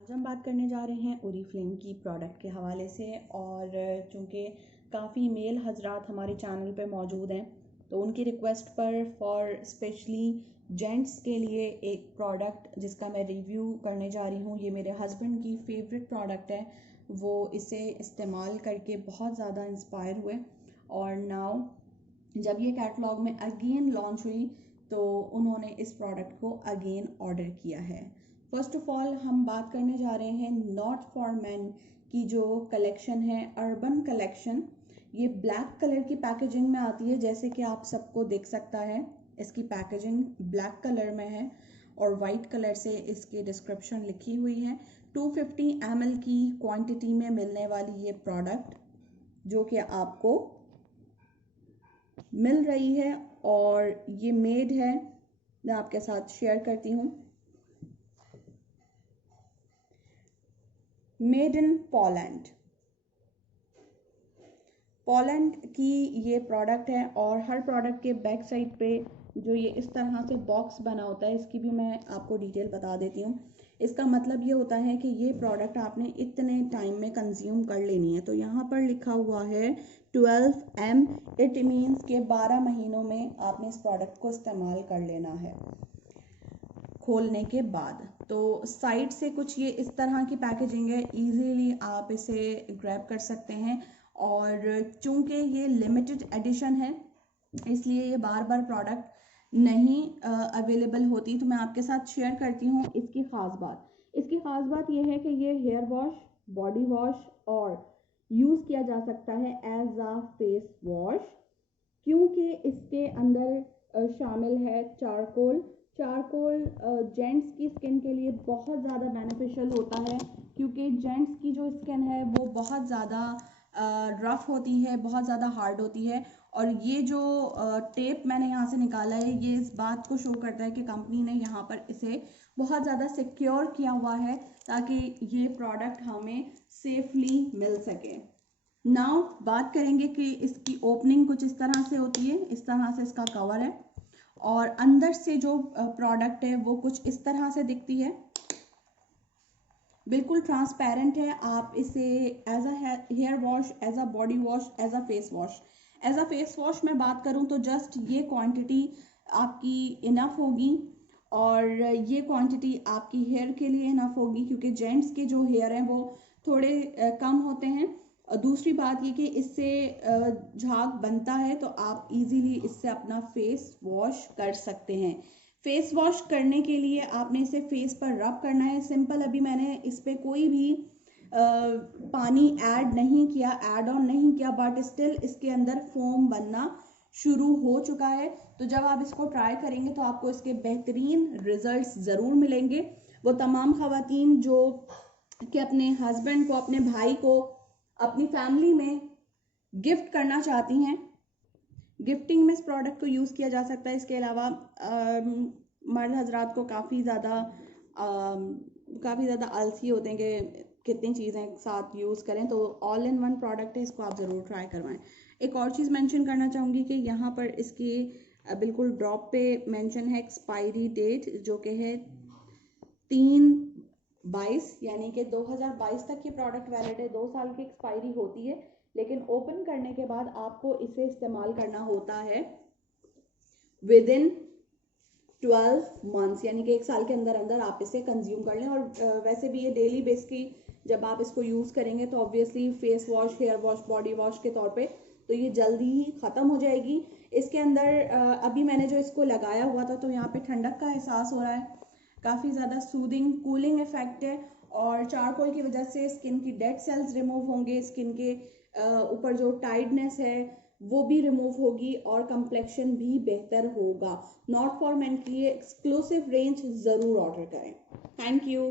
आज हम बात करने जा रहे हैं ओरिफ्लेम की प्रोडक्ट के हवाले से। और चूँकि काफ़ी मेल हजरात हमारे चैनल पे मौजूद हैं तो उनकी रिक्वेस्ट पर फॉर स्पेशली जेंट्स के लिए एक प्रोडक्ट जिसका मैं रिव्यू करने जा रही हूँ। ये मेरे हस्बैंड की फेवरेट प्रोडक्ट है। वो इसे इस्तेमाल करके बहुत ज़्यादा इंस्पायर हुए और नाउ जब ये कैटलॉग में अगेन लॉन्च हुई तो उन्होंने इस प्रोडक्ट को अगेन ऑर्डर किया है। फर्स्ट ऑफ ऑल हम बात करने जा रहे हैं नॉट फॉर मैन की जो कलेक्शन है, अर्बन कलेक्शन। ये ब्लैक कलर की पैकेजिंग में आती है, जैसे कि आप सबको दिख सकता है। इसकी पैकेजिंग ब्लैक कलर में है और वाइट कलर से इसकी डिस्क्रिप्शन लिखी हुई है। 250 ml की क्वांटिटी में मिलने वाली ये प्रोडक्ट जो कि आपको मिल रही है और ये मेड है, मैं आपके साथ शेयर करती हूँ, मेड इन पोलैंड। पोलैंड की ये प्रोडक्ट है और हर प्रोडक्ट के बैक साइड पे जो ये इस तरह से बॉक्स बना होता है, इसकी भी मैं आपको डिटेल बता देती हूँ। इसका मतलब ये होता है कि ये प्रोडक्ट आपने इतने टाइम में कंज्यूम कर लेनी है। तो यहाँ पर लिखा हुआ है 12M, इट मीन्स के 12 महीनों में आपने इस प्रोडक्ट को इस्तेमाल कर लेना है खोलने के बाद। तो साइड से कुछ ये इस तरह की पैकेजिंग है, इजीली आप इसे ग्रैब कर सकते हैं। और चूंकि ये लिमिटेड एडिशन है इसलिए ये बार बार प्रोडक्ट नहीं अवेलेबल होती। तो मैं आपके साथ शेयर करती हूँ इसकी ख़ास बात। इसकी ख़ास बात ये है कि ये हेयर वॉश, बॉडी वॉश और यूज़ किया जा सकता है एज अ फेस वॉश, क्योंकि इसके अंदर शामिल है चारकोल। चारकोल जेंट्स की स्किन के लिए बहुत ज़्यादा बेनिफिशियल होता है, क्योंकि जेंट्स की जो स्किन है वो बहुत ज़्यादा रफ़ होती है, बहुत ज़्यादा हार्ड होती है। और ये जो टेप मैंने यहाँ से निकाला है ये इस बात को शो करता है कि कंपनी ने यहाँ पर इसे बहुत ज़्यादा सिक्योर किया हुआ है ताकि ये प्रोडक्ट हमें सेफली मिल सके। नाउ बात करेंगे कि इसकी ओपनिंग कुछ इस तरह से होती है। इस तरह से इसका कवर है और अंदर से जो प्रोडक्ट है वो कुछ इस तरह से दिखती है, बिल्कुल ट्रांसपेरेंट है। आप इसे as a hair wash, as a body wash, as a face wash, as a face wash मैं बात करूं तो जस्ट ये क्वांटिटी आपकी इनफ होगी और ये क्वांटिटी आपकी हेयर के लिए इनफ होगी, क्योंकि जेंट्स के जो हेयर हैं वो थोड़े कम होते हैं। और दूसरी बात ये कि इससे झाग बनता है तो आप इजीली इससे अपना फेस वॉश कर सकते हैं। फेस वॉश करने के लिए आपने इसे फेस पर रब करना है, सिंपल। अभी मैंने इस पर कोई भी पानी ऐड नहीं किया, ऐड ऑन नहीं किया, बट स्टिल इसके अंदर फोम बनना शुरू हो चुका है। तो जब आप इसको ट्राई करेंगे तो आपको इसके बेहतरीन रिजल्ट्स ज़रूर मिलेंगे। वो तमाम ख़वातीन जो कि अपने हस्बैंड को, अपने भाई को, अपनी फैमिली में गिफ्ट करना चाहती हैं, गिफ्टिंग में इस प्रोडक्ट को यूज़ किया जा सकता है। इसके अलावा मर्द हजरात को काफ़ी ज़्यादा आलसी होते हैं कि कितनी चीज़ें साथ यूज़ करें, तो ऑल इन वन प्रोडक्ट है, इसको आप ज़रूर ट्राई करवाएं। एक और चीज़ मेंशन करना चाहूँगी कि यहाँ पर इसकी बिल्कुल ड्रॉप पे मेंशन है एक्सपायरी डेट, जो कि है 3/22, यानी कि 2022 तक ये प्रोडक्ट वैलिड है। 2 साल की एक्सपायरी होती है, लेकिन ओपन करने के बाद आपको इसे इस्तेमाल करना होता है विद इन 12 मंथ्स, यानी कि 1 साल के अंदर अंदर आप इसे कंज्यूम कर लें। और वैसे भी ये डेली बेस की जब आप इसको यूज़ करेंगे तो obviously face wash, hair wash, body wash के तौर पे तो ये जल्दी ही ख़त्म हो जाएगी। इसके अंदर अभी मैंने जो इसको लगाया हुआ था तो यहाँ पे ठंडक का एहसास हो रहा है, काफ़ी ज़्यादा सूदिंग कूलिंग इफेक्ट है। और चारकोल की वजह से स्किन की डेड सेल्स रिमूव होंगे, स्किन के ऊपर जो टाइडनेस है वो भी रिमूव होगी और कंप्लेक्शन भी बेहतर होगा। नॉट फॉर मेन के लिए एक्सक्लूसिव रेंज ज़रूर ऑर्डर करें। Thank you.